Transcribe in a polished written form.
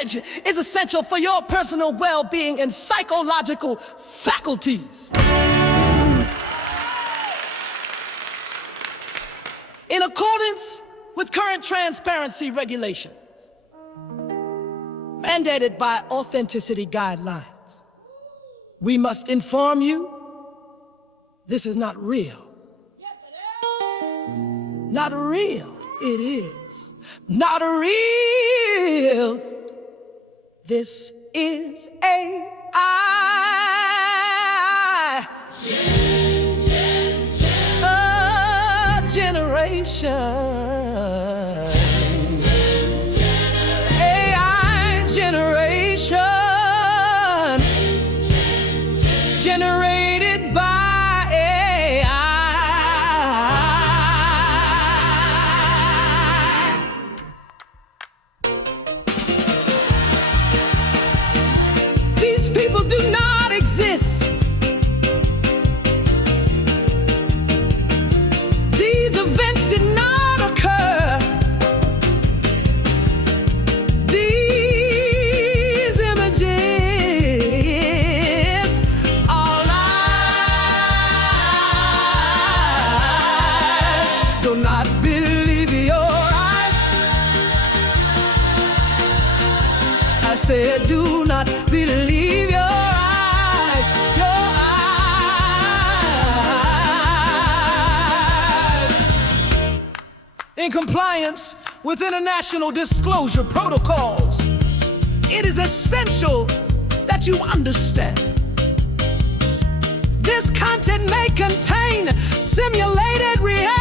image is essential for your personal well-being and psychological faculties. In accordance with current transparency regulations, mandated by authenticity guidelines, we must inform you this is not real. Yes, it is. Not real, it is. Not real. This is AI. A generation. AI generation. Generated by AI. These people do not exist. These events did not occur. These images are lies. Do not believe your eyes. I said, do not believe your eyes. Your eyes. In compliance with international disclosure protocols, it is essential that you understand this content may contain simulated reality.